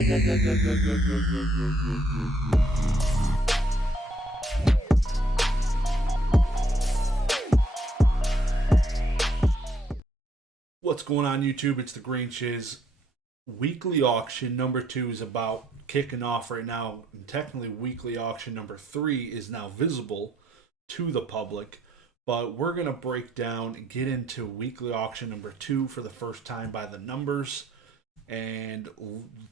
What's going on, YouTube? It's the Green Chiz. Weekly auction number 2 is about kicking off right now. And technically, weekly auction number 3 is now visible to the public. But we're going to break down and get into weekly auction number 2 for the first time by the numbers and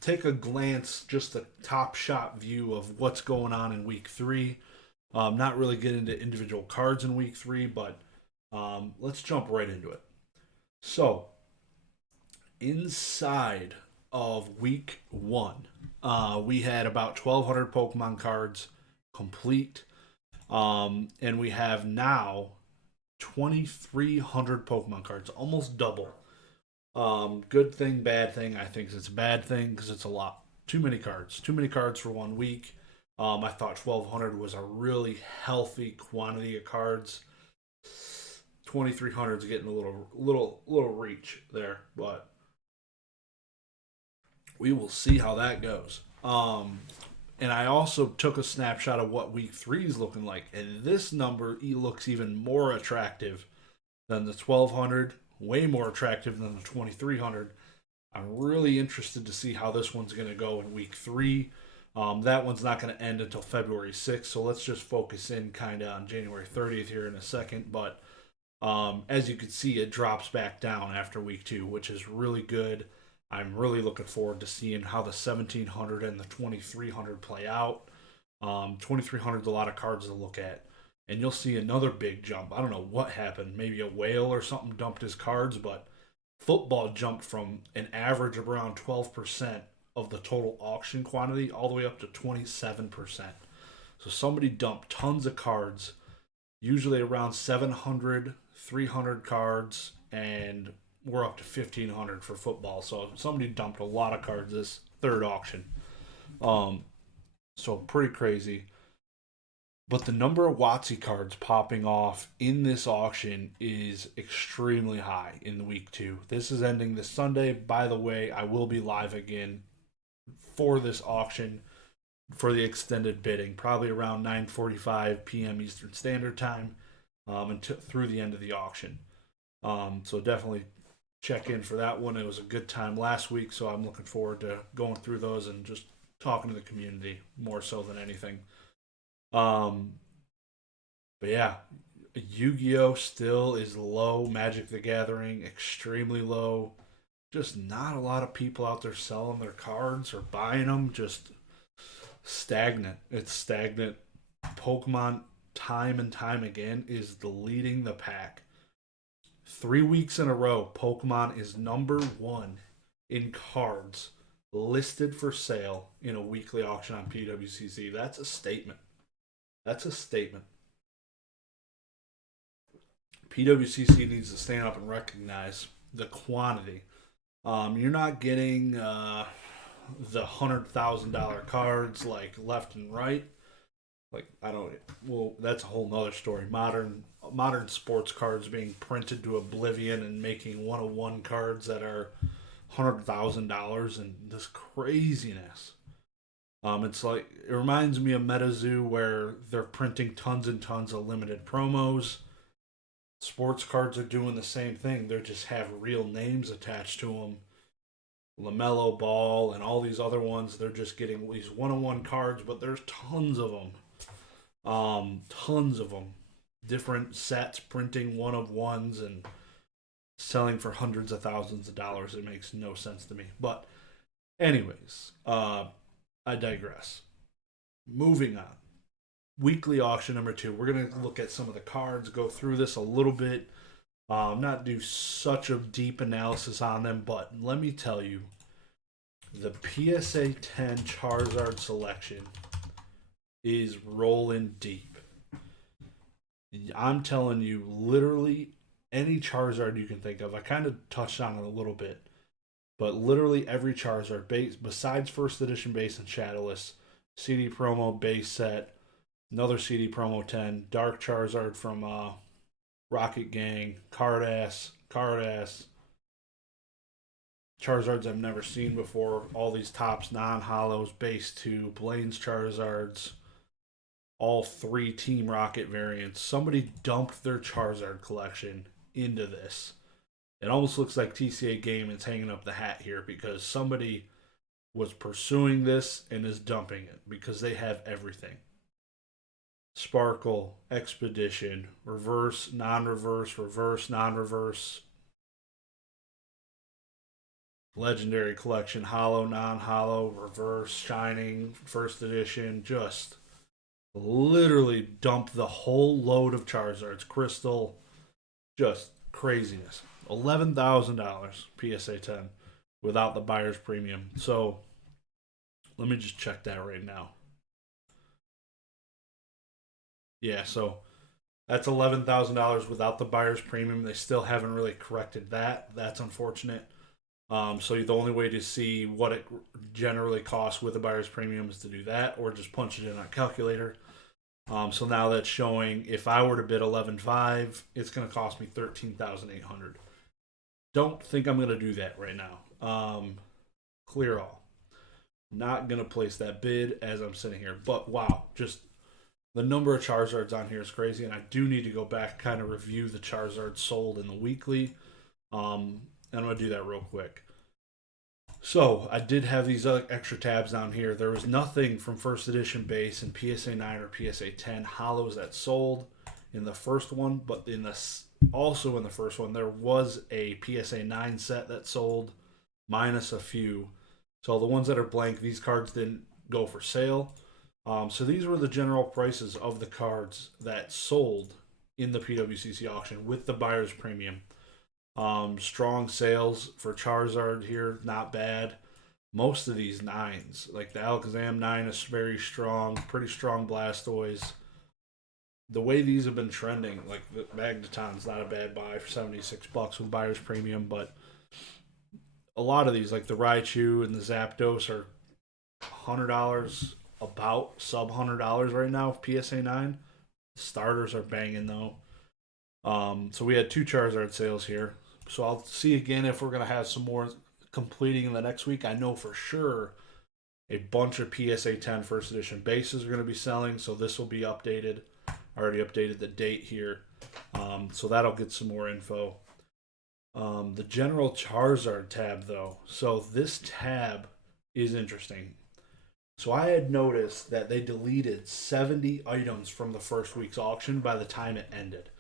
take a glance, just a top shot view of what's going on in week 3. Not really get into individual cards in week 3, but let's jump right into it. So, inside of week 1, we had about 1,200 Pokemon cards complete. And we have now 2,300 Pokemon cards, almost double. Good thing, bad thing. I think it's a bad thing because it's a lot. Too many cards. Too many cards for 1 week. I thought 1,200 was a really healthy quantity of cards. 2,300 is getting a little reach there, but we will see how that goes. And I also took a snapshot of what week 3 is looking like, and this number looks even more attractive than the 1,200. Way more attractive than the 2,300. I'm really interested to see how this one's going to go in week 3. That one's not going to end until February 6th, so let's just focus in kind of on January 30th here in a second. But as you can see, it drops back down after week 2, which is really good. I'm really looking forward to seeing how the 1,700 and the 2,300 play out. 2,300 is a lot of cards to look at. And you'll see another big jump. I don't know what happened. Maybe a whale or something dumped his cards, but football jumped from an average of around 12% of the total auction quantity all the way up to 27%. So somebody dumped tons of cards, usually around 700, 300 cards, and we're up to 1,500 for football. So somebody dumped a lot of cards this third auction. So pretty crazy. But the number of WotC cards popping off in this auction is extremely high in week 2. This is ending this Sunday. By the way, I will be live again for this auction for the extended bidding, probably around 9:45 p.m. Eastern Standard Time, through the end of the auction. So definitely check in for that one. It was a good time last week, so I'm looking forward to going through those and just talking to the community more so than anything. But yeah, Yu-Gi-Oh still is low. Magic the Gathering extremely low. Just not a lot of people out there selling their cards or buying them. Just stagnant. It's stagnant. Pokemon, time and time again, is leading the pack. 3 weeks in a row, Pokemon is number 1 in cards listed for sale in a weekly auction on PWCC. That's a statement. That's a statement. PWCC needs to stand up and recognize the quantity. You're not getting the $100,000 cards like left and right. Like I don't. Well, that's a whole nother story. Modern sports cards being printed to oblivion and making 101 cards that are $100,000 and this craziness. It's like it reminds me of MetaZoo where they're printing tons and tons of limited promos. Sports cards are doing the same thing. They just have real names attached to them. LaMelo Ball and all these other ones. They're just getting these one-on-one cards, but there's tons of them. Tons of them. Different sets printing one-of-ones and selling for hundreds of thousands of dollars. It makes no sense to me. But anyways, I digress. Moving on. Weekly auction number 2. We're going to look at some of the cards, go through this a little bit. Not do such a deep analysis on them, but let me tell you, the PSA 10 Charizard selection is rolling deep. I'm telling you, literally any Charizard you can think of. I kind of touched on it a little bit. But literally every Charizard base, besides first edition base and Shadowless, CD promo base set, another CD promo 10, Dark Charizard from Rocket Gang, Card Ass, Charizards I've never seen before. All these tops, non-hollows, base 2, Blaine's Charizards, all 3 Team Rocket variants. Somebody dumped their Charizard collection into this. It almost looks like TCA Gaming's hanging up the hat here because somebody was pursuing this and is dumping it because they have everything. Sparkle, Expedition, Reverse, Non-Reverse, Reverse, Non-Reverse, Legendary Collection, Hollow, Non-Hollow, Reverse, Shining, First Edition, just literally dumped the whole load of Charizards, Crystal, just craziness. $11,000 PSA 10 without the buyer's premium. So let me just check that right now. Yeah, so that's $11,000 without the buyer's premium. They still haven't really corrected that. That's unfortunate. So the only way to see what it generally costs with a buyer's premium is to do that, or just punch it in on a calculator. So now that's showing if I were to bid 11.5, it's going to cost me 13,800. Don't think I'm going to do that right now. Clear all. Not going to place that bid as I'm sitting here. But wow, just the number of Charizards on here is crazy, and I do need to go back kind of review the Charizards sold in the weekly. And I'm going to do that real quick. So I did have these extra tabs down here. There was nothing from first edition base and PSA 9 or PSA 10 hollows that sold in the first one, but also in the first one there was a PSA 9 set that sold minus a few. So the ones that are blank, these cards didn't go for sale. So these were the general prices of the cards that sold in the PWCC auction with the buyer's premium. Strong sales for Charizard here, not bad. Most of these 9s, like the Alakazam 9 is very strong, pretty strong Blastoise. The way these have been trending, like the Magneton's not a bad buy for $76 with buyer's premium, but a lot of these, like the Raichu and the Zapdos, are $100, about sub $100 right now. PSA 9 starters are banging though. So we had 2 Charizard sales here. So I'll see again if we're going to have some more completing in the next week. I know for sure a bunch of PSA 10 first edition bases are going to be selling, so this will be updated. I already updated the date here. So that'll get some more info. The general Charizard tab, though. So this tab is interesting. So I had noticed that they deleted 70 items from the first week's auction by the time it ended.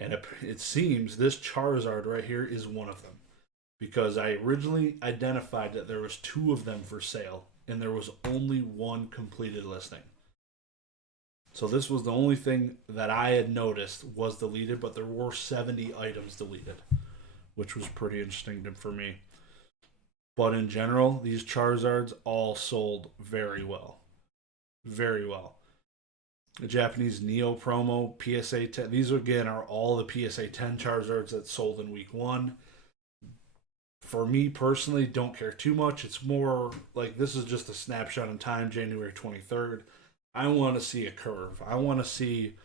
And it seems this Charizard right here is one of them. Because I originally identified that there was 2 of them for sale. And there was only 1 completed listing. So this was the only thing that I had noticed was deleted. But there were 70 items deleted. Which was pretty interesting for me. But in general, these Charizards all sold very well. Very well. The Japanese Neo promo, PSA 10. These again are all the PSA 10 Charizards that sold in week 1. For me personally, don't care too much. It's more like this is just a snapshot in time, January 23rd. I want to see a curve. I want to see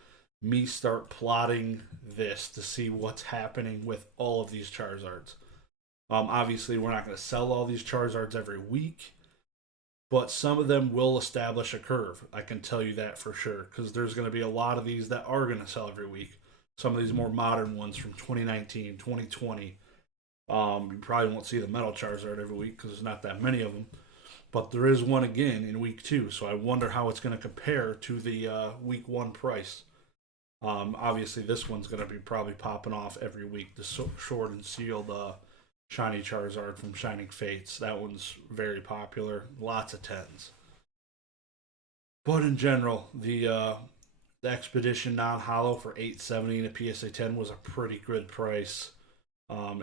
me start plotting this to see what's happening with all of these Charizards. Obviously, we're not going to sell all these Charizards every week. But some of them will establish a curve. I can tell you that for sure. Because there's going to be a lot of these that are going to sell every week. Some of these more modern ones from 2019, 2020. You probably won't see the Metal Charizard every week because there's not that many of them. But there is one again in week 2. So I wonder how it's going to compare to the week 1 price. Obviously, this one's going to be probably popping off every week. The short and sealed Shiny Charizard from Shining Fates. That one's very popular. Lots of 10s. But in general, the Expedition non-hollow for $870 and a PSA 10 was a pretty good price.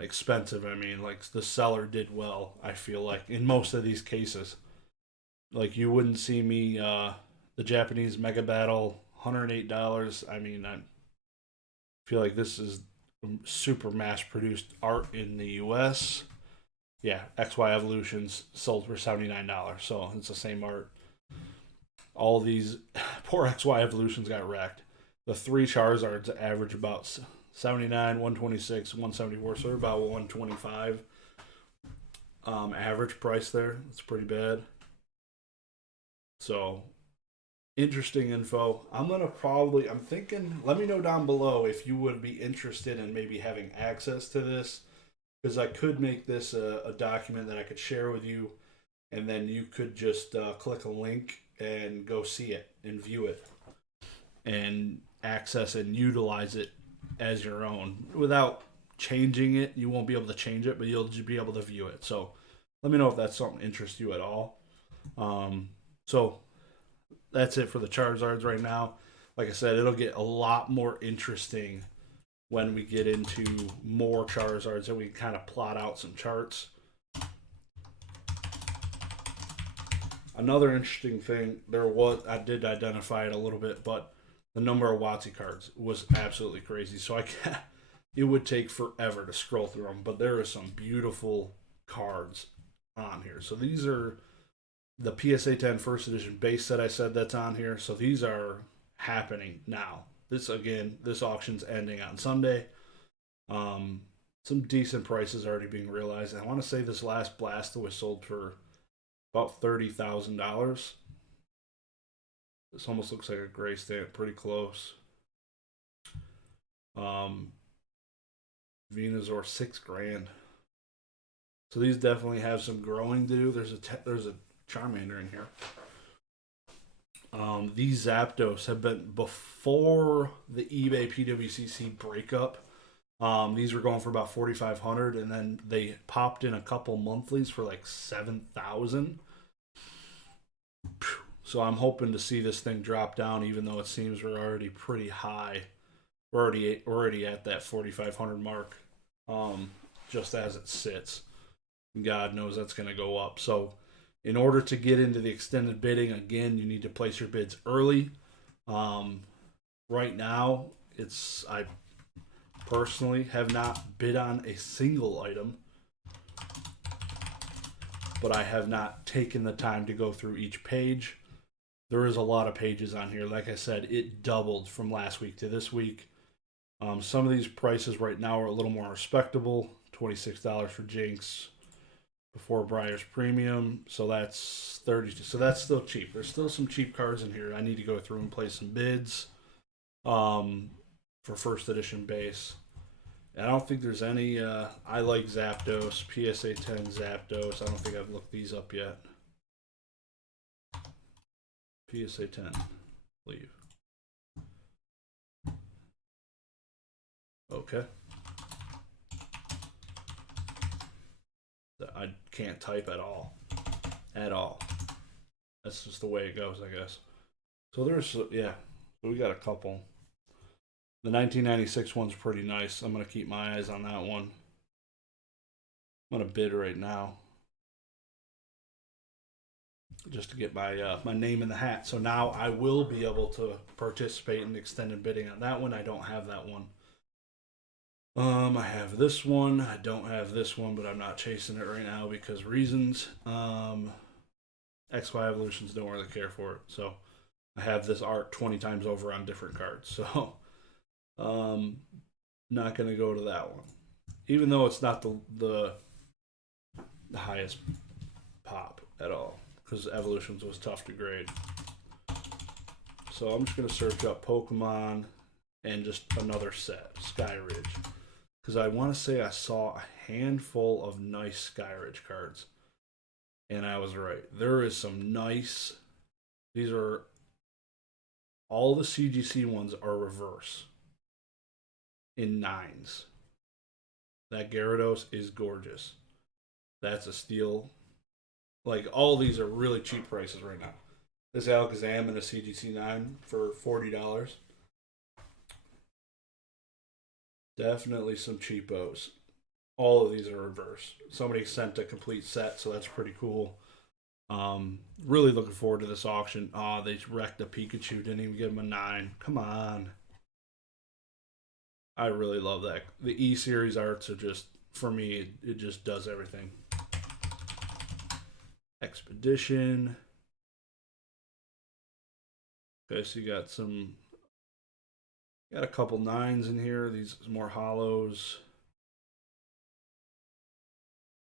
Expensive, I mean, like the seller did well, I feel like, in most of these cases. Like you wouldn't see me, the Japanese Mega Battle, $108. I mean, I feel like this is super mass-produced art in the U.S. Yeah, XY Evolutions sold for $79, so it's the same art. All these poor XY Evolutions got wrecked. The 3 Charizards average about 79, 126, 174, so they're about 125. average price there. It's pretty bad. So interesting info. I'm thinking, let me know down below if you would be interested in maybe having access to this, because I could make this a document that I could share with you, and then you could just click a link and go see it and view it and access and utilize it as your own without changing it. You won't be able to change it, but you'll just be able to view it. So let me know if that's something that interests you at all. So that's it for the Charizards right now. Like I said, it'll get a lot more interesting when we get into more Charizards and we kind of plot out some charts. Another interesting thing, I did identify it a little bit, but the number of WotC cards was absolutely crazy. So it would take forever to scroll through them, but there are some beautiful cards on here. So these are the PSA 10 first edition base set I said that's on here. So these are happening now. This auction's ending on Sunday. Some decent prices already being realized. I want to say this last blast was sold for about $30,000. This almost looks like a gray stamp, pretty close. Venusaur, $6,000. So these definitely have some growing to do. There's a Charmander in here. These Zapdos have been before the eBay PWCC breakup. These were going for about 4,500, and then they popped in a couple monthlies for like 7,000. So I'm hoping to see this thing drop down, even though it seems we're already pretty high. We're already at that 4,500 mark, just as it sits. God knows that's going to go up. So in order to get into the extended bidding, again, you need to place your bids early. Right now, I personally have not bid on a single item, but I have not taken the time to go through each page. There is a lot of pages on here. Like I said, it doubled from last week to this week. Some of these prices right now are a little more respectable. $26 for Jinx before Briar's Premium. So that's 30. So that's still cheap. There's still some cheap cards in here. I need to go through and place some bids for first edition base. I don't think there's any. I like Zapdos, PSA 10 Zapdos. I don't think I've looked these up yet. PSA 10, leave. Okay. I can't type at all. At all. That's just the way it goes, I guess. So there's, yeah. So we got a couple. The 1996 one's pretty nice. I'm going to keep my eyes on that one. I'm going to bid right now, just to get my name in the hat. So now I will be able to participate in extended bidding on that one. I don't have that one. I have this one. I don't have this one, but I'm not chasing it right now because reasons. XY Evolutions don't really care for it. So I have this art 20 times over on different cards. So not going to go to that one. Even though it's not the highest pop at all, because Evolutions was tough to grade. So I'm just going to search up Pokemon and just another set, Skyridge. Because I want to say I saw a handful of nice Skyridge cards. And I was right. There is some nice... These are... All the CGC ones are reverse. In 9s. That Gyarados is gorgeous. That's a steal. Like, all these are really cheap prices right now. This Alakazam in a CGC 9 for $40. Definitely some cheapos. All of these are reverse. Somebody sent a complete set, so that's pretty cool. Really looking forward to this auction. Oh, they wrecked a Pikachu. Didn't even give him a 9. Come on. I really love that. The E-Series arts are just, for me, it just does everything. Expedition. Okay, so you got got a couple 9s in here. These more hollows.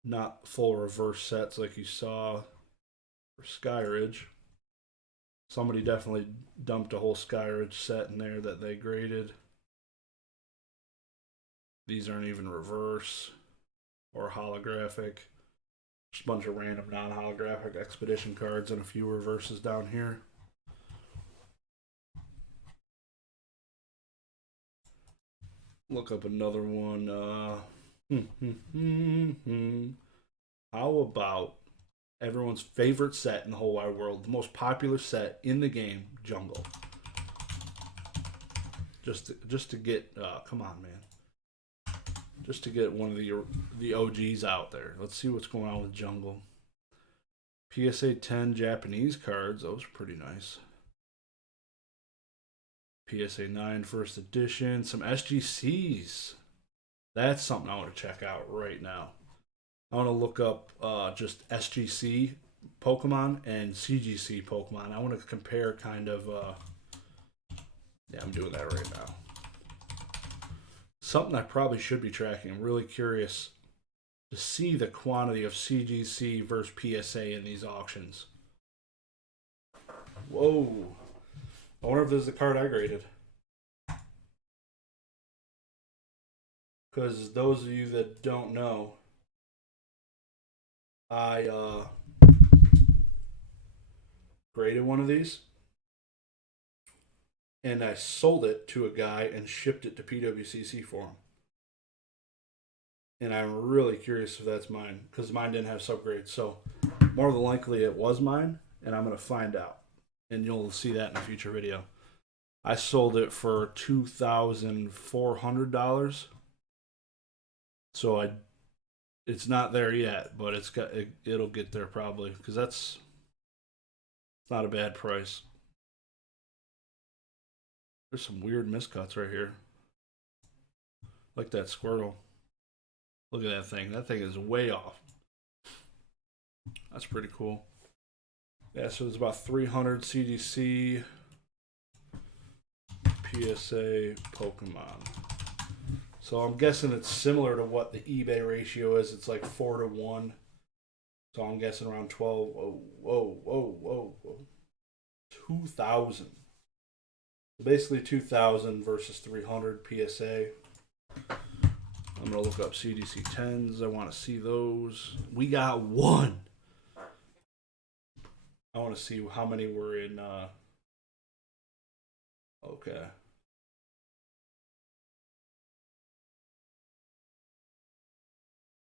not full reverse sets like you saw for Skyridge. Somebody definitely dumped a whole Skyridge set in there that they graded. These aren't even reverse or holographic. Just a bunch of random non-holographic expedition cards and a few reverses down here. Look up another one. How about everyone's favorite set in the whole wide world, the most popular set in the game, Jungle? Just to get, come on, man. Just to get one of the OGs out there. Let's see what's going on with Jungle. PSA 10 Japanese cards. Those are pretty nice. PSA 9 first edition. Some SGCs. That's something I want to check out right now. I want to look up just SGC Pokemon and CGC Pokemon. I want to compare kind of... yeah, I'm doing that right now. Something I probably should be tracking. I'm really curious to see the quantity of CGC versus PSA in these auctions. Whoa. I wonder if this is the card I graded. Because those of you that don't know, I graded one of these. And I sold it to a guy and shipped it to PWCC for him. And I'm really curious if that's mine, because mine didn't have subgrades. So more than likely it was mine, and I'm going to find out. And you'll see that in a future video. I sold it for $2,400. So it's not there yet, but it'll get there probably, because that's not a bad price. There's some weird miscuts right here. Like that Squirtle. Look at that thing. That thing is way off. That's pretty cool. Yeah, so it's about 300 CGC PSA Pokemon. So I'm guessing it's similar to what the eBay ratio is. It's like 4-to-1. So I'm guessing around 12. Whoa. 2,000. Basically 2,000 versus 300 PSA. I'm going to look up CDC 10s. I want to see those. We got one. I want to see how many were in... okay.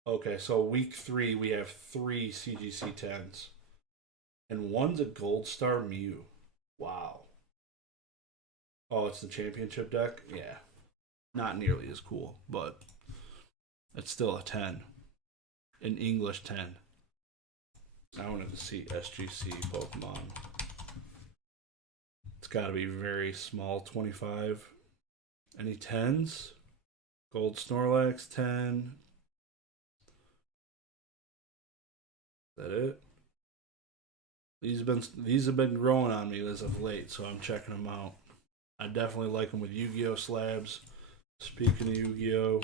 Okay, so week 3 we have 3 CGC 10s. And one's a Gold Star Mew. Wow. Oh, it's the championship deck? Yeah. Not nearly as cool, but it's still a 10. An English 10. I wanted to see SGC Pokemon. It's got to be very small, 25. Any 10s? Gold Snorlax 10. Is that it? These have been growing on me as of late, so I'm checking them out. I definitely like them with Yu-Gi-Oh slabs. Speaking of Yu-Gi-Oh,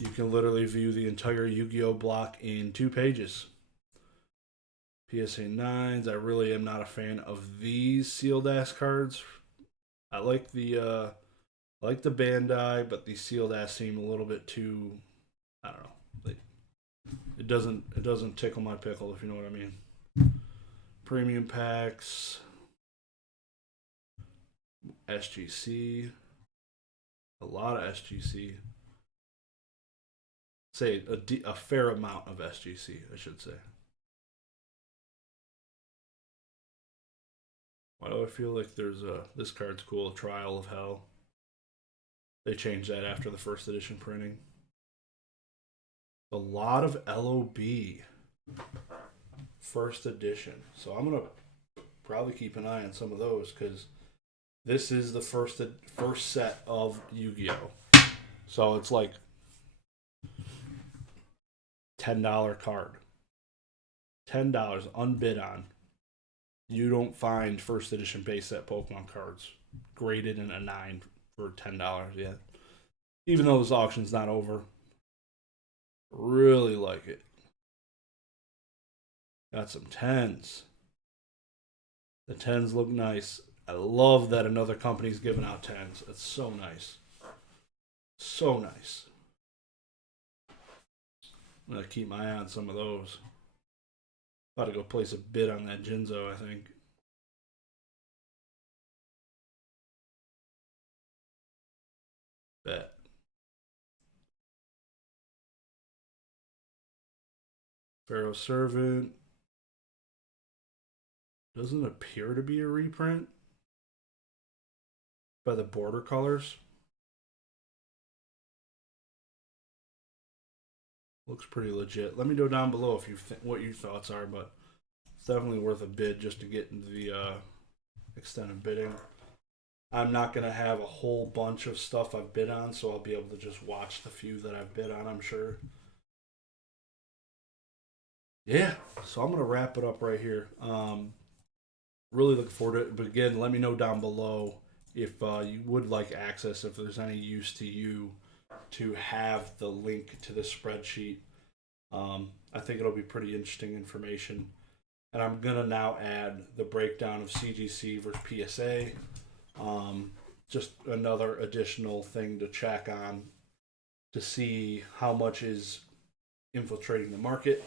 you can literally view the entire Yu-Gi-Oh block in 2 pages. PSA 9s. I really am not a fan of these sealed ass cards. I like the Bandai, but the sealed ass seem a little bit too, I don't know. It doesn't tickle my pickle, if you know what I mean. Premium packs. SGC. A lot of SGC. Say a fair amount of SGC, I should say. Why do I feel like there's this card's cool, Trial of Hell. They changed that after the first edition printing. A lot of LOB first edition. So I'm going to probably keep an eye on some of those, because this is the first set of Yu-Gi-Oh! So it's like $10 card. $10 unbid on. You don't find first edition base set Pokemon cards graded in a 9 for $10 yet. Even though this auction's not over. Really like it. Got some 10s. The 10s look nice. I love that another company's giving out 10s. It's so nice. So nice. I'm going to keep my eye on some of those. About to go place a bid on that Jinzo, I think. Bet. Pharaoh Servant. Doesn't appear to be a reprint by the border colors. Looks pretty legit. Let me know down below if you what your thoughts are, but it's definitely worth a bid just to get into the extended bidding. I'm not gonna have a whole bunch of stuff I've bid on, so I'll be able to just watch the few that I've bid on. I'm sure. Yeah, so I'm gonna wrap it up right here. Really looking forward to it. But again, let me know down below if you would like access, if there's any use to you to have the link to the spreadsheet. I think it'll be pretty interesting information. And I'm gonna now add the breakdown of CGC versus PSA. Just another additional thing to check on to see how much is infiltrating the market.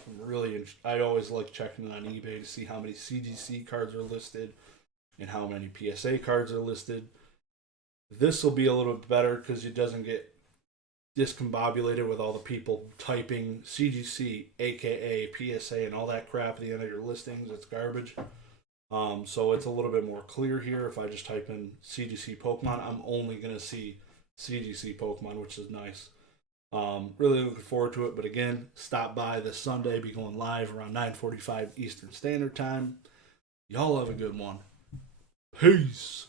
I always like checking on eBay to see how many CGC cards are listed and how many PSA cards are listed. This will be a little bit better because it doesn't get discombobulated with all the people typing CGC, aka PSA, and all that crap at the end of your listings. It's garbage. So it's a little bit more clear here. If I just type in CGC Pokemon, I'm only going to see CGC Pokemon, which is nice. Really looking forward to it. But again, stop by this Sunday. Be going live around 9:45 Eastern Standard Time. Y'all have a good one. Peace.